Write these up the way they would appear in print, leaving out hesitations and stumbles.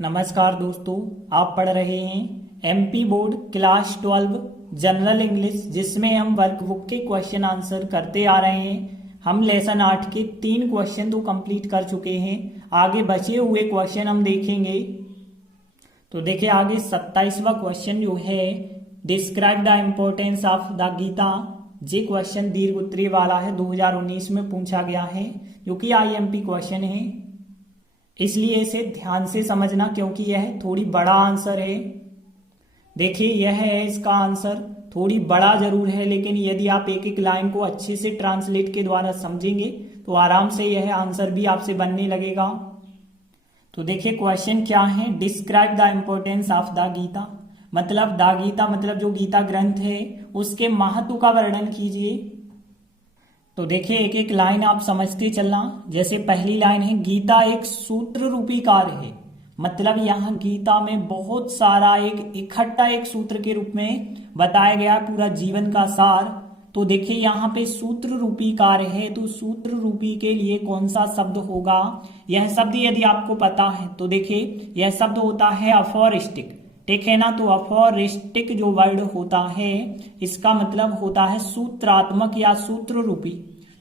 नमस्कार दोस्तों, आप पढ़ रहे हैं MP board class 12 general English, जिसमें हम वर्कबुक के क्वेश्चन आंसर करते आ रहे हैं। हम लेसन 8 के 3 क्वेश्चन तो कंप्लीट कर चुके हैं। आगे बचे हुए क्वेश्चन हम देखेंगे। तो देखिए, आगे 27वां क्वेश्चन जो है, describe the importance of the Gita. ये क्वेश्चन दीर्घ उत्तरीय वाला है, 2019 में पूछा गया है, जो कि आईएमपी क्वेश्चन है। इसलिए इसे ध्यान से समझना, क्योंकि यह थोड़ी बड़ा आंसर है। देखिए, यह है इसका आंसर। थोड़ी बड़ा जरूर है, लेकिन यदि आप एक एक लाइन को अच्छे से ट्रांसलेट के द्वारा समझेंगे तो आराम से यह आंसर भी आपसे बनने लगेगा। तो देखिए, क्वेश्चन क्या है, describe the importance of the Gita. मतलब द गीता मतलब जो गीता ग्रंथ है, उसके महत्व का वर्णन कीजिए। तो देखिए, एक एक लाइन आप समझते चलना। जैसे पहली लाइन है, गीता एक सूत्र रूपी कार्य है। मतलब यहाँ गीता में बहुत सारा एक इकट्ठा एक सूत्र के रूप में बताया गया पूरा जीवन का सार। तो देखिए, यहाँ पे सूत्र रूपी कार्य है, तो सूत्र रूपी के लिए कौन सा शब्द होगा? यह शब्द यदि आपको पता है तो देखिए, यह शब्द होता है अफोरिस्टिक। ठीक है ना? तो अफोरिस्टिक जो वर्ड होता है, इसका मतलब होता है सूत्रात्मक या सूत्र रूपी।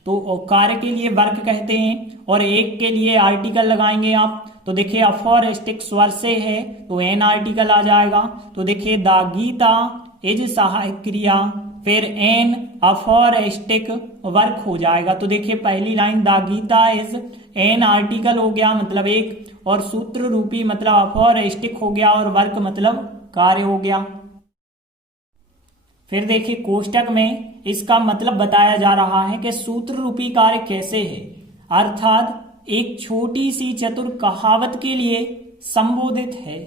तो कार्य के लिए वर्क कहते हैं, और एक के लिए आर्टिकल लगाएंगे आप। तो देखिए, अफोरिस्टिक स्वर से है तो एन आर्टिकल आ जाएगा। तो देखिए, द गीता इज सहायक क्रिया, फिर एन अफोरिस्टिक वर्क हो जाएगा। तो देखिए, पहली line the Gita is an article हो गया, मतलब एक, और सूत्र रूपी मतलब अफोरिस्टिक हो गया, और वर्क मतलब कार्य हो गया। फिर देखिए, कोष्टक में इसका मतलब बताया जा रहा है कि सूत्र रूपी कार्य कैसे है, अर्थात एक छोटी सी चतुर कहावत के लिए संबोधित है।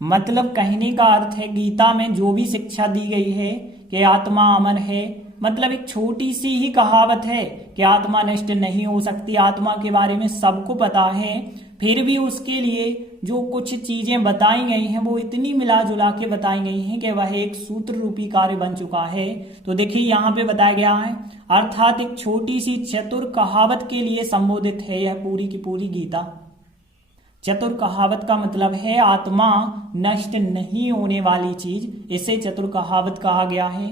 मतलब कहने का अर्थ है, गीता में जो भी शिक्षा दी गई है कि आत्मा अमर है, मतलब एक छोटी सी ही कहावत है कि आत्मा नष्ट नहीं हो सकती। आत्मा के बारे में सबको पता है, फिर भी उसके लिए जो कुछ चीजें बताई गई हैं वो इतनी मिला जुला के बताई गई हैं कि वह एक सूत्र रूपी कार्य बन चुका है। तो देखिए, यहाँ पे बताया गया है, अर्थात एक छोटी सी चतुर कहावत के लिए संबोधित है यह पूरी की पूरी गीता। चतुर कहावत का मतलब है आत्मा नष्ट नहीं होने वाली चीज, इसे चतुर कहावत कहा गया है।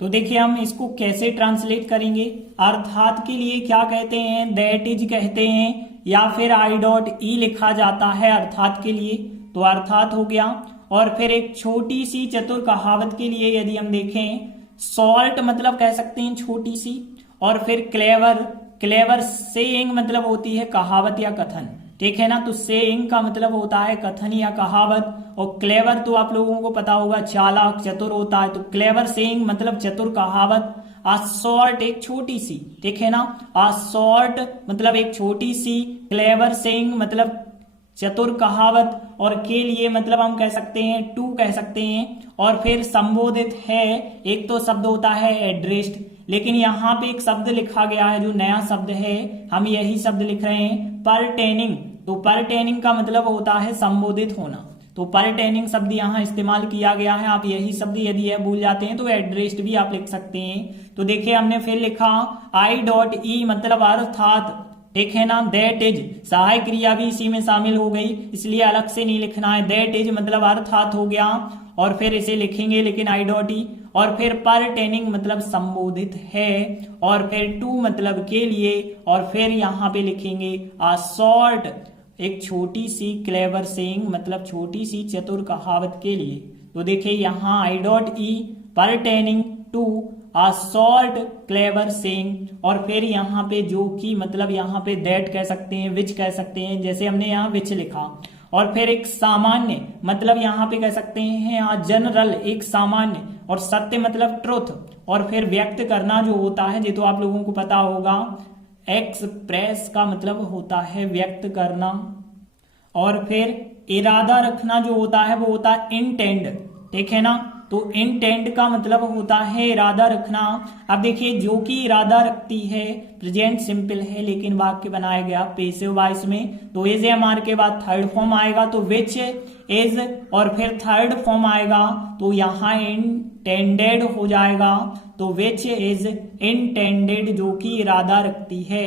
तो देखिए, हम इसको कैसे ट्रांसलेट करेंगे। अर्थात के लिए क्या कहते हैं? दैट इज कहते हैं, या फिर I.E लिखा जाता है अर्थात के लिए। तो अर्थात हो गया। और फिर एक छोटी सी चतुर कहावत के लिए यदि हम देखें, सॉल्ट मतलब कह सकते हैं छोटी सी, और फिर क्लेवर, क्लेवर सेइंग मतलब होती है कहावत या कथन। ठीक है ना? तो सेइंग का मतलब होता है कथन या कहावत, और क्लेवर तो आप लोगों को पता होगा चालाक चतुर होता है। तो क्लेवर सेइंग मतलब चतुर कहावत। आ शॉर्ट एक छोटी सी, ठीक है ना? आ शॉर्ट मतलब एक छोटी सी, क्लेवर सेइंग मतलब चतुर कहावत, और के लिए मतलब हम कह सकते हैं टू कह सकते हैं। और फिर संबोधित है, एक तो शब्द होता है एड्रेस्ड, लेकिन यहाँ पे एक शब्द लिखा गया है जो नया शब्द है, हम यही शब्द लिख रहे हैं, परटेनिंग। तो परटेनिंग का मतलब होता है संबोधित होना। तो परटेनिंग शब्द यहाँ इस्तेमाल किया गया है। आप यही शब्द यदि यह भूल जाते हैं तो एड्रेस्ड भी आप लिख सकते हैं। तो देखिए, हमने फिर लिखा I.E मतलब अर्थात, ठीक है ना? दैट इज सहायक क्रिया भी इसी में शामिल हो गई, इसलिए अलग से नहीं लिखना है। दैट इज मतलब अर्थात हो गया, और फिर इसे लिखेंगे लेकिन I.E, और फिर परटेनिंग मतलब संबोधित है, और फिर टू मतलब के लिए, और फिर यहाँ पे लिखेंगे आ शॉर्ट एक छोटी सी, क्लेवर सेइंग मतलब छोटी सी चतुर कहावत के लिए। तो देखिए, यहाँ I.E pertaining to a short clever saying, और फिर यहाँ पे जो कि मतलब यहाँ पे दैट कह सकते हैं, विच कह सकते हैं, जैसे हमने यहाँ विच लिखा। और फिर एक सामान्य मतलब यहाँ पे कह सकते हैं जनरल, एक सामान्य, और सत्य मतलब ट्रुथ, और फिर व्यक्त करना जो होता है, ये तो आप लोगों को पता होगा, एक्सप्रेस का मतलब होता है व्यक्त करना। और फिर इरादा रखना जो होता है वो होता है इंटेंड, ठीक है ना? तो इंटेंड का मतलब होता है इरादा रखना। अब देखिए, जो कि इरादा रखती है प्रेजेंट सिंपल है, लेकिन वाक्य बनाया गया पेसिव वॉइस में। तो इज एम के बाद थर्ड फॉर्म आएगा, तो विच इज, और फिर थर्ड फॉर्म आएगा, तो यहाँ इंटेंड टेंडेड हो जाएगा। तो विच इज इंटेंडेड जो कि इरादा रखती है।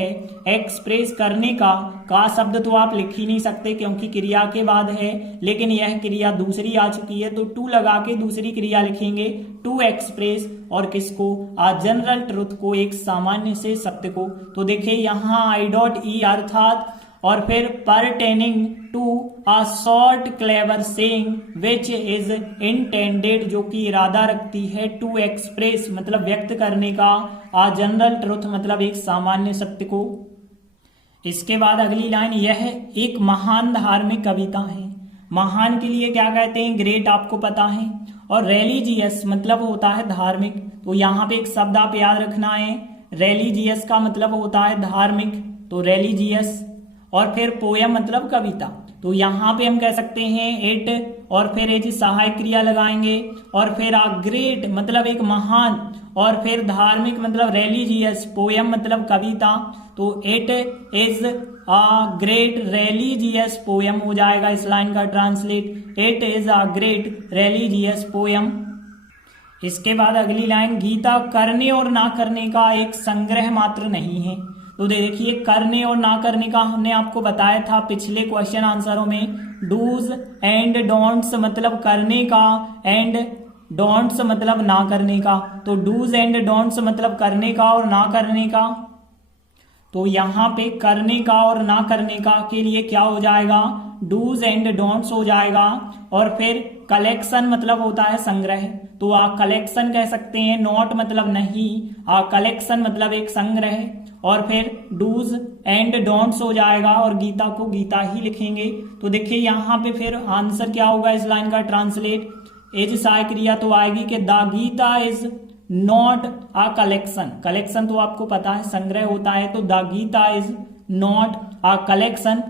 एक्सप्रेस करने का शब्द तो आप लिख ही नहीं सकते क्योंकि क्रिया के बाद है, लेकिन यह क्रिया दूसरी आ चुकी है तो टू लगा के दूसरी क्रिया लिखेंगे, टू एक्सप्रेस। और किसको? आ जनरल ट्रुथ को, एक सामान्य से सत्य को। तो देखिए यहाँ I.E अर्थात और फिर pertaining to a short clever saying which is intended जो कि इरादा रखती है टू एक्सप्रेस मतलब व्यक्त करने का, अ जनरल ट्रुथ मतलब एक सामान्य सत्य को। इसके बाद अगली लाइन, यह एक महान धार्मिक कविता है। महान के लिए क्या कहते हैं? ग्रेट, आपको पता है। और रेलिजियस मतलब होता है धार्मिक। तो यहाँ पे एक शब्द आप याद रखना है, रेलिजियस का मतलब होता है धार्मिक, तो रेलिजियस। और फिर पोयम मतलब कविता। तो यहाँ पे हम कह सकते हैं इट और फिर एज सहायक क्रिया लगाएंगे और फिर आ ग्रेट मतलब एक महान और फिर धार्मिक मतलब रेलिजियस, पोयम मतलब कविता। तो it is a great religious poem हो जाएगा इस लाइन का translate, it is a great religious poem. इसके बाद अगली लाइन, गीता करने और ना करने का एक संग्रह मात्र नहीं है। तो देखिए करने और ना करने का हमने आपको बताया था पिछले क्वेश्चन आंसरों में, डूज एंड डोंट्स मतलब करने का एंड डोंट्स मतलब ना करने का। तो डूज एंड डोंट्स मतलब करने का और ना करने का। तो यहाँ पे करने का और ना करने का के लिए क्या हो जाएगा? डूज एंड डोंट्स हो जाएगा। और फिर कलेक्शन मतलब होता है संग्रह, तो आ कलेक्शन कह सकते हैं, नॉट मतलब नहीं, आ कलेक्शन मतलब एक संग्रह। और फिर डूज एंड डोंट्स हो जाएगा और गीता को गीता ही लिखेंगे। तो देखिए यहाँ पे फिर आंसर क्या होगा इस लाइन का ट्रांसलेट, एज सहायक क्रिया तो आएगी कि the Gita is not a collection. Collection तो आपको पता है संग्रह होता है, तो the Gita is not a collection.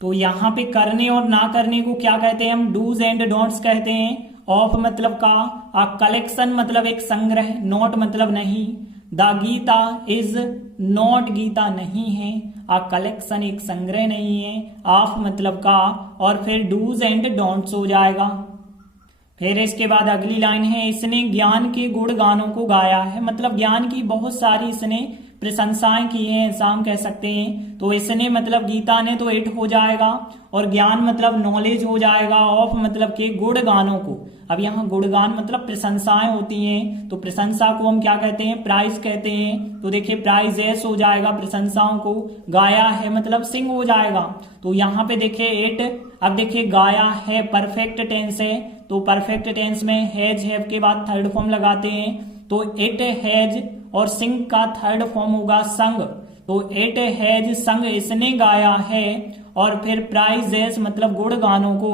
तो यहाँ पे करने और ना करने को क्या कहते हैं हम? डूज एंड डोंट्स कहते हैं। ऑफ मतलब का, अ कलेक्शन मतलब एक संग्रह, नॉट मतलब नहीं, the Gita is not Gita नहीं है, अ कलेक्शन एक संग्रह नहीं है, ऑफ मतलब का और फिर डूज एंड डोंट्स हो जाएगा। फिर इसके बाद अगली लाइन है, इसने ज्ञान के गुण गानों को गाया है, मतलब ज्ञान की बहुत सारी इसने प्रशंसाएं की हैं, ऐसा हम कह सकते हैं। तो इसने मतलब गीता ने, तो इट हो जाएगा और ज्ञान मतलब नॉलेज हो जाएगा। ऑफ मतलब के गुण गानों को, अब यहाँ गुणगान मतलब प्रशंसाएं होती हैं, तो प्रशंसा को हम क्या कहते हैं? प्राइज कहते हैं। तो देखिए प्राइजेस हो जाएगा प्रशंसाओं को, गाया है मतलब सिंग हो जाएगा। तो यहाँ पे देखिए इट, अब देखिए गाया है परफेक्ट टेंस है, तो परफेक्ट टेंस में हैज हैव के बाद थर्ड फॉर्म लगाते हैं, तो इट हैज और सिंग का थर्ड फॉर्म होगा संग, तो इट हैज संग इसने गाया है। और फिर प्राइजेस मतलब गुण गानों को,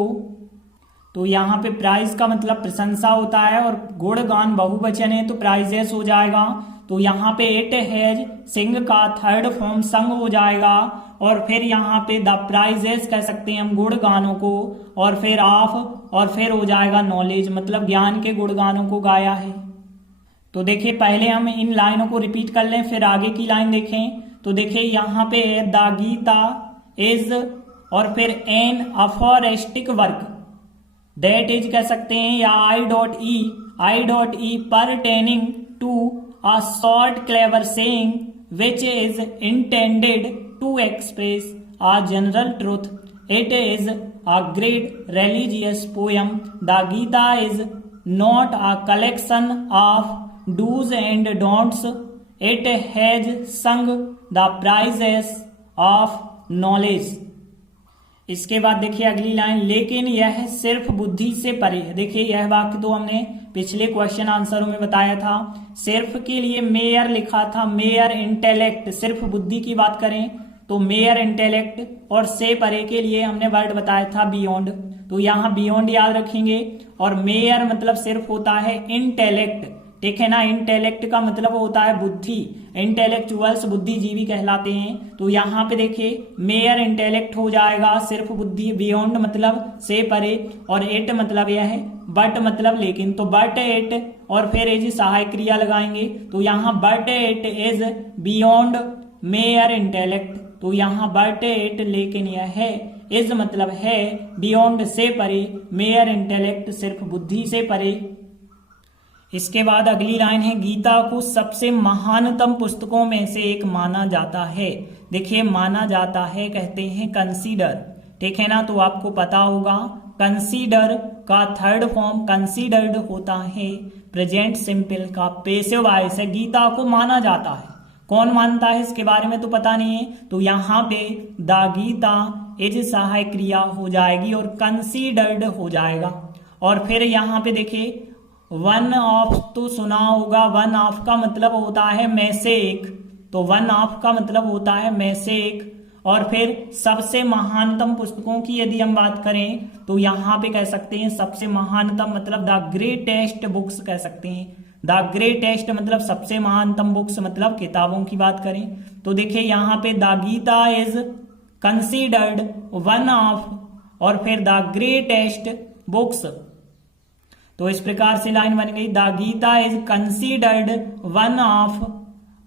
तो यहाँ पे प्राइज का मतलब प्रशंसा होता है और गुण गान बहुवचन है तो प्राइजेस हो जाएगा। तो यहाँ पे इट हैज सिंग का थर्ड फॉर्म संग हो जाएगा और फिर यहाँ पे द प्राइजेस कह सकते हैं हम गुण गानों को, और फिर ऑफ और फिर हो जाएगा नॉलेज मतलब ज्ञान के गुण गानों को गाया है। तो देखिए पहले हम इन लाइनों को रिपीट कर लें फिर आगे की लाइन देखें। तो देखिए यहाँ पे द गीता इज और फिर N aphoristic work, that is कह सकते हैं, या I.E pertaining to a short clever saying which is intended to express a general truth. It is a great religious poem. The Gita is not a collection of do's and don'ts. It has sung the praises of knowledge. इसके बाद देखिए अगली line, लेकिन यह सिर्फ बुद्धि से परे है। देखिए यह वाक्य तो हमने पिछले क्वेश्चन आंसरों में बताया था। सिर्फ के लिए मेयर लिखा था, मेयर इंटेलेक्ट, सिर्फ बुद्धि की बात करें तो मेयर इंटेलेक्ट, और से परे के लिए हमने वर्ड बताया था बियॉन्ड, तो यहाँ बियॉन्ड याद रखेंगे। और मेयर मतलब सिर्फ होता है इंटेलेक्ट, ठीक है ना, इंटेलेक्ट का मतलब होता है बुद्धि, इंटेलेक्चुअल्स बुद्धिजीवी कहलाते हैं। तो यहाँ पे देखिए मेयर इंटेलेक्ट हो जाएगा सिर्फ बुद्धि, बियॉन्ड मतलब से परे, और इट मतलब यह है, बट मतलब लेकिन, तो बट इट और फिर इज सहायक क्रिया लगाएंगे। तो यहाँ but it is beyond mayor intellect, तो यहाँ बट इट लेकिन यह है, इज मतलब है, बियॉन्ड से परे, मेयर इंटेलेक्ट सिर्फ बुद्धि से परे। इसके बाद अगली लाइन है, गीता को सबसे महानतम पुस्तकों में से एक माना जाता है। देखिए माना जाता है कहते हैं कंसीडर, ठीक है ना। तो आपको पता होगा कंसीडर का थर्ड फॉर्म कंसीडर्ड होता है, प्रेजेंट सिंपल का पैसिव वॉइस है। गीता को माना जाता है, कौन मानता है इसके बारे में तो पता नहीं है। तो यहाँ पे द गीता इज सहायक क्रिया हो जाएगी और कंसीडर्ड हो जाएगा। और फिर यहाँ पे देखिए वन ऑफ तो सुना होगा, वन ऑफ का मतलब होता है में से एक, तो वन ऑफ का मतलब होता है में से एक। और फिर सबसे महानतम पुस्तकों की यदि हम बात करें तो यहाँ पे कह सकते हैं सबसे महानतम मतलब द ग्रेटेस्ट बुक्स कह सकते हैं। द ग्रेटेस्ट मतलब सबसे महानतम बुक्स मतलब किताबों की बात करें तो देखिए यहाँ पे the Gita is considered one of और फिर द ग्रेटेस्ट बुक्स। तो इस प्रकार से लाइन बन गई, the Gita is considered one of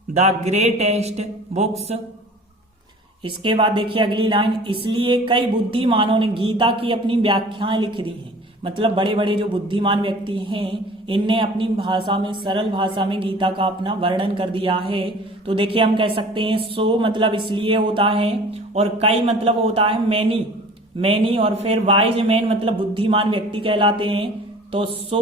the greatest books. इसके बाद देखिए अगली लाइन, इसलिए कई बुद्धिमानों ने गीता की अपनी व्याख्याएं लिख दी हैं। मतलब बड़े बड़े जो बुद्धिमान व्यक्ति हैं इनने अपनी भाषा में, सरल भाषा में गीता का अपना वर्णन कर दिया है। तो देखिए हम कह सकते हैं सो मतलब इसलिए होता है और कई मतलब होता है मैनी, मैनी और फिर वाइज मैन मतलब बुद्धिमान व्यक्ति कहलाते हैं। तो सो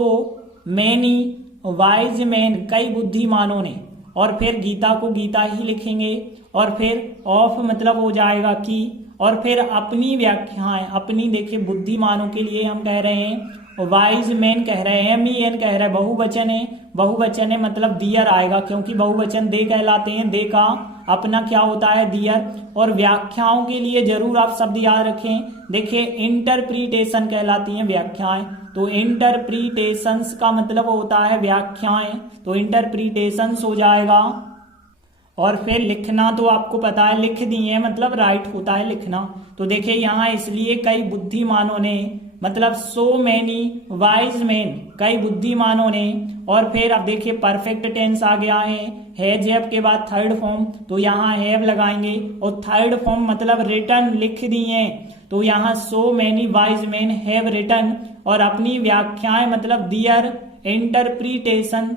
मैनी वाइज मैन कई बुद्धिमानों ने, और फिर गीता को गीता ही लिखेंगे और फिर ऑफ मतलब हो जाएगा की, और फिर अपनी व्याख्याएं अपनी, देखिए बुद्धिमानों के लिए हम कह रहे हैं वाइज मैन कह रहे हैं, MEN कह रहे हैं, बहुवचन है, बहुवचन है मतलब दियर आएगा क्योंकि बहुवचन दे कहलाते हैं, दे का अपना क्या होता है दियर। और व्याख्याओं के लिए जरूर आप शब्द याद रखें, देखिए इंटरप्रिटेशन कहलाती हैं व्याख्याएं। तो इंटरप्रिटेशंस का मतलब होता है व्याख्याएं, तो इंटरप्रिटेशंस हो जाएगा। और फिर लिखना तो आपको पता है, लिख दिए मतलब राइट होता है लिखना। तो देखिए यहाँ इसलिए कई बुद्धिमानों ने मतलब सो मैनी वाइज मैन कई बुद्धिमानों ने, और फिर अब देखिए परफेक्ट टेंस आ गया है जैब के बाद थर्ड फॉर्म, तो यहाँ हैव लगाएंगे और थर्ड फॉर्म मतलब रिटन लिख दिए। तो यहाँ so many wise man have written और अपनी व्याख्याएं मतलब दियर इंटरप्रिटेशन,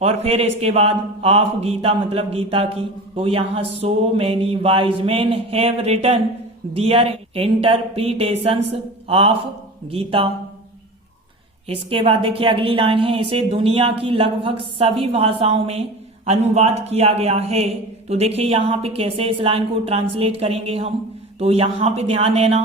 और फिर इसके बाद ऑफ गीता मतलब गीता की। तो यहाँ so many wise man have written their interpretations of Gita. इसके बाद देखिए अगली लाइन है, इसे दुनिया की लगभग सभी भाषाओं में अनुवाद किया गया है। तो देखिए यहाँ पे कैसे इस लाइन को ट्रांसलेट करेंगे हम, तो यहाँ पे ध्यान देना,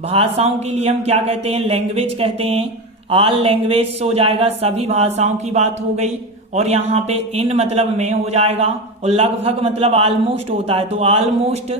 भाषाओं के लिए हम क्या कहते हैं, लैंग्वेज कहते हैं। ऑल लैंग्वेज हो जाएगा, सभी भाषाओं की बात हो गई। और यहाँ पे इन मतलब में हो जाएगा, और लगभग मतलब ऑलमोस्ट होता है, तो ऑलमोस्ट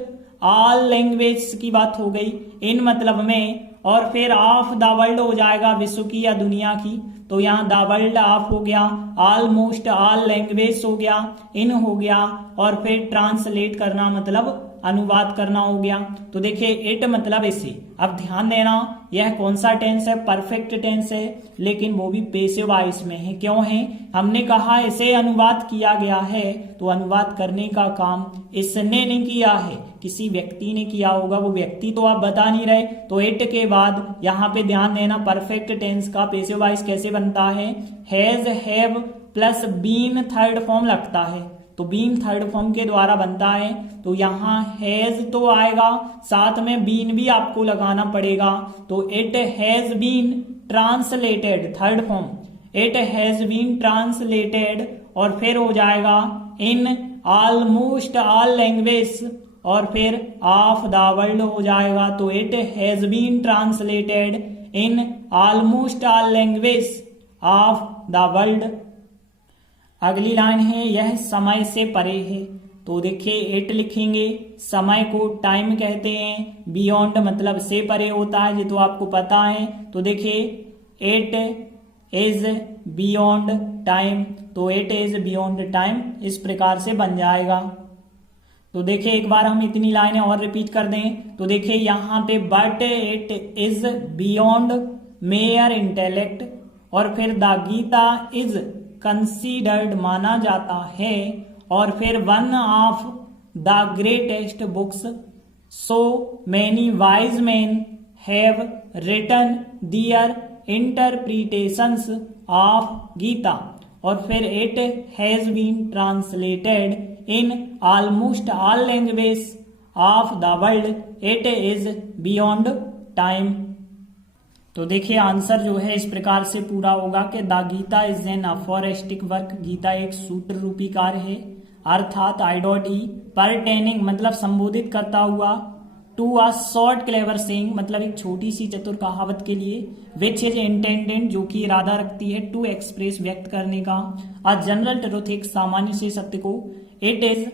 ऑल लैंग्वेज की बात हो गई इन मतलब में। और फिर ऑफ द वर्ल्ड हो जाएगा, विश्व की या दुनिया की। तो यहाँ द वर्ल्ड ऑफ हो गया, ऑलमोस्ट ऑल लैंग्वेज हो गया, इन हो गया, और फिर ट्रांसलेट करना मतलब अनुवाद करना हो गया। तो देखिए इट मतलब इसे, अब ध्यान देना यह कौन सा टेंस है, परफेक्ट टेंस है, लेकिन वो भी पैसिव वॉइस में है। क्यों है, हमने कहा इसे अनुवाद किया गया है, तो अनुवाद करने का काम इसने नहीं किया है, किसी व्यक्ति ने किया होगा, वो व्यक्ति तो आप बता नहीं रहे। तो इट के बाद यहाँ पे ध्यान देना परफेक्ट टेंस का पैसिव वॉइस कैसे बनता है, has have plus been third form लगता है, तो बीन थर्ड फॉर्म के द्वारा बनता है। तो यहाँ हैज तो आएगा, साथ में बीन भी आपको लगाना पड़ेगा। तो it has been translated third form, it has been translated, और फिर हो जाएगा इन ऑलमोस्ट ऑल लैंग्वेज, और फिर ऑफ द वर्ल्ड हो जाएगा। तो it has been translated in almost all language of the world. अगली लाइन है, यह समय से परे है। तो देखिए इट लिखेंगे, समय को टाइम कहते हैं, बियॉन्ड मतलब से परे होता है, ये तो आपको पता है। तो देखिए इट इज बियॉन्ड टाइम, तो इट इज बियॉन्ड टाइम इस प्रकार से बन जाएगा। तो देखिए एक बार हम इतनी लाइनें और रिपीट कर दें। तो देखिए यहाँ पे but it is beyond mayor intellect, और फिर द गीता इज कंसीडर्ड माना जाता है, और फिर one of the greatest books, so many wise man have written their interpretations of Gita. और फिर it has been translated in almost all language of the world, it is beyond time. तो देखिए answer जो है इस प्रकार से पूरा होगा कि the Gita is an aphoristic work, Gita एक सूत्र रूपी कार्य है, अर्थात I.E परटेनिंग मतलब संबोधित करता हुआ, to a short clever saying मतलब एक छोटी सी चतुर कहावत के लिए, विच इज इंटेंडेड जो कि इरादा रखती है टू एक्सप्रेस व्यक्त करने का, अ जनरल ट्रुथ एक सामान्य से सत्य को, it is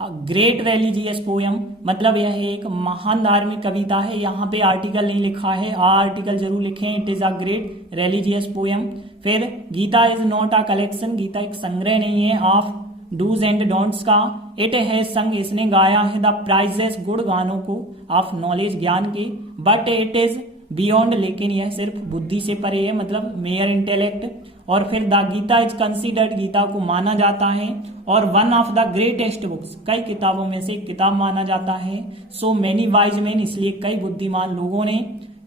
great religious poem मतलब यह एक महान धार्मिक कविता है। यहाँ पे आर्टिकल नहीं लिखा है, आर्टिकल जरूर लिखें, it is a great religious poem. फिर Gita is not a collection, Gita एक संग्रह नहीं है ऑफ डूज एंड डोंट्स का, इट है संग इसने गाया है द प्राइजेस गुण गानों को ऑफ नॉलेज ज्ञान के, बट इट इज बियॉन्ड लेकिन यह सिर्फ बुद्धि से परे है मतलब मेयर इंटेलेक्ट। और फिर the Gita is considered Gita को माना जाता है और one of the greatest books कई किताबों में से एक किताब माना जाता है, सो मेनी वाइज मैन इसलिए कई बुद्धिमान लोगों ने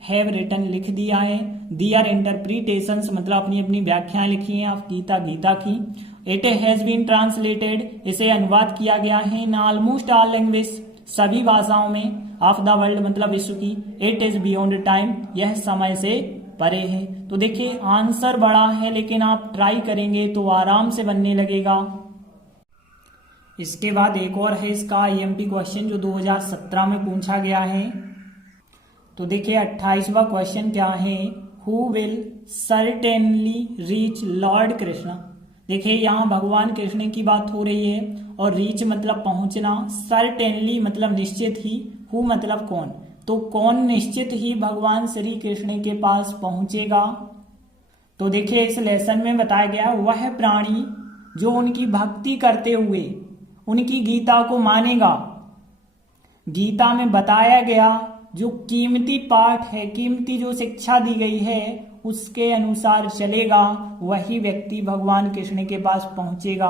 हैव रिटन लिख दिया है, दियर इंटरप्रिटेशंस मतलब अपनी अपनी व्याख्याएं लिखी हैं ऑफ गीता, गीता की, इट हैज बीन ट्रांसलेटेड इसे अनुवाद किया गया है इन ऑलमोस्ट ऑल लैंग्वेज सभी भाषाओं में ऑफ द वर्ल्ड मतलब विश्व की, इट इज बियॉन्ड टाइम यह समय से परे है। तो देखिए आंसर बड़ा है लेकिन आप ट्राई करेंगे तो आराम से बनने लगेगा। इसके बाद एक और है इसका IMP क्वेश्चन जो 2017 में पूछा गया है। तो देखिए 28वां क्वेश्चन क्या है, who will certainly reach Lord Krishna. देखिए यहाँ भगवान कृष्ण की बात हो रही है और रीच मतलब पहुंचना, सर्टेनली मतलब निश्चित ही, हु मतलब कौन, तो कौन निश्चित ही भगवान श्री कृष्ण के पास पहुंचेगा। तो देखिए इस लेसन में बताया गया वह प्राणी जो उनकी भक्ति करते हुए उनकी गीता को मानेगा। गीता में बताया गया जो कीमती पाठ है, कीमती जो शिक्षा दी गई है उसके अनुसार चलेगा, वही व्यक्ति भगवान कृष्ण के पास पहुंचेगा।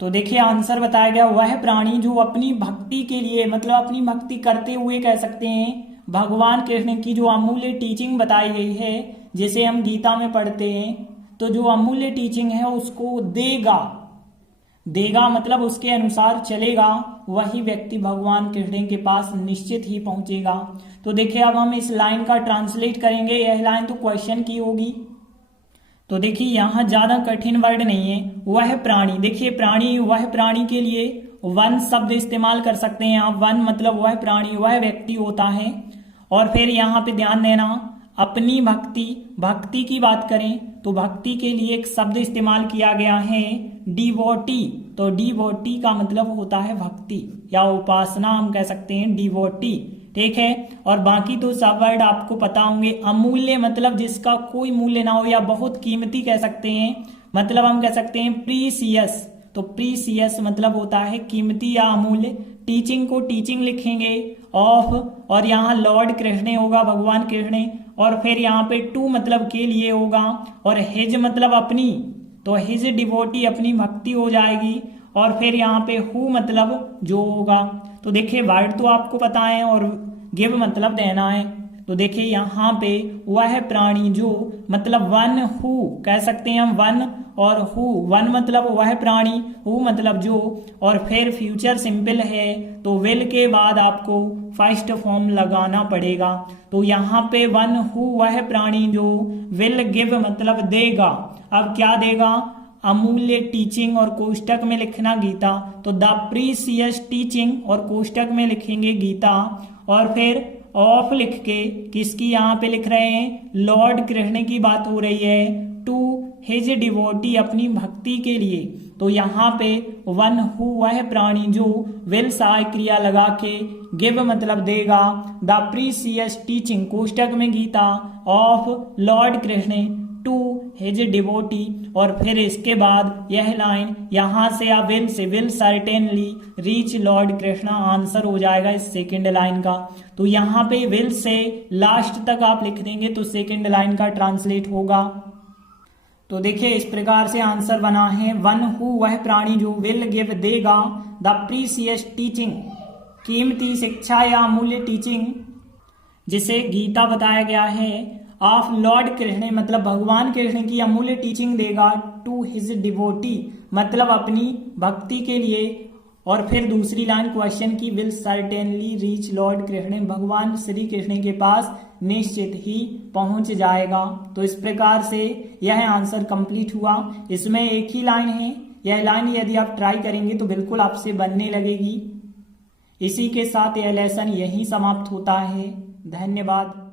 तो देखिए आंसर बताया गया वह प्राणी जो अपनी भक्ति के लिए मतलब अपनी भक्ति करते हुए कह सकते हैं भगवान कृष्ण की जो अमूल्य टीचिंग बताई गई है जिसे हम गीता में पढ़ते हैं, तो जो अमूल्य टीचिंग है उसको देगा, देगा मतलब उसके अनुसार चलेगा, वही व्यक्ति भगवान कृष्ण के पास निश्चित ही पहुंचेगा। तो देखिए अब हम इस लाइन का ट्रांसलेट करेंगे, यह लाइन तो क्वेश्चन की होगी। तो देखिए यहाँ ज्यादा कठिन वर्ड नहीं है, वह प्राणी, देखिए प्राणी, वह प्राणी के लिए वन शब्द इस्तेमाल कर सकते हैं आप, वन मतलब वह प्राणी, वह व्यक्ति होता है। और फिर यहाँ पे ध्यान देना अपनी भक्ति, भक्ति की बात करें तो भक्ति के लिए एक शब्द इस्तेमाल किया गया है डिवोटी, तो डिवोटी का मतलब होता है भक्ति या उपासना हम कह सकते हैं डिवोटी, ठीक है। और बाकी तो सब वर्ड आपको पता होंगे। अमूल्य मतलब जिसका कोई मूल्य ना हो या बहुत कीमती कह सकते हैं, मतलब हम कह सकते हैं प्रीसियस, तो प्रीसियस मतलब होता है कीमती या अमूल्य। टीचिंग को टीचिंग लिखेंगे ऑफ, और यहाँ लॉर्ड कृष्ण होगा भगवान कृष्ण, और फिर यहाँ पे टू मतलब के लिए होगा, और हिज मतलब अपनी, तो हिज डिवोटी अपनी भक्ति हो जाएगी, और फिर यहाँ पे हु मतलब जो होगा। तो देखिए वर्ड तो आपको पता है और गिव मतलब देना है। तो देखिए यहाँ पे वह प्राणी जो मतलब वन हु कह सकते हैं हम, वन और हु, वन मतलब वह प्राणी, हु मतलब जो, और फिर फ्यूचर सिंपल है तो विल के बाद आपको फर्स्ट फॉर्म लगाना पड़ेगा। तो यहाँ पे वन हु वह प्राणी जो, विल गिव मतलब देगा। अब क्या देगा, अमूल्य टीचिंग, और कोष्टक में लिखना गीता, तो द प्रीसियस टीचिंग और कोष्टक में लिखेंगे गीता, और फिर ऑफ लिख के किसकी यहाँ पे लिख रहे हैं, लॉर्ड कृष्ण की बात हो रही है, टू हिज डिवोटी अपनी भक्ति के लिए। तो यहाँ पे वन हु वह प्राणी जो, विल सहाय क्रिया लगा के, गिव मतलब देगा, द प्रीसियस टीचिंग कोष्टक में Gita, of Lord Krishna to his devotee, और फिर इसके बाद यह लाइन यहां से या will say, will certainly reach Lord Krishna answer हो जाएगा इस सेकंड लाइन का। तो यहाँ पे विल से लास्ट तक आप लिख देंगे तो सेकंड लाइन का ट्रांसलेट होगा। तो देखिए इस प्रकार से आंसर बना है, वन हु वह प्राणी जो, विल गिव देगा, द प्रीसियस टीचिंग कीमती शिक्षा या अमूल्य टीचिंग जिसे गीता बताया गया है, ऑफ लॉर्ड कृष्ण मतलब भगवान कृष्ण की अमूल्य टीचिंग देगा टू हिज डिवोटी मतलब अपनी भक्ति के लिए। और फिर दूसरी लाइन क्वेश्चन की will certainly reach Lord Krishna भगवान श्री कृष्ण के पास निश्चित ही पहुंच जाएगा। तो इस प्रकार से यह आंसर कंप्लीट हुआ। इसमें एक ही लाइन है, यह लाइन यदि आप ट्राई करेंगे तो बिल्कुल आपसे बनने लगेगी। इसी के साथ यह लेसन यहीं समाप्त होता है। धन्यवाद।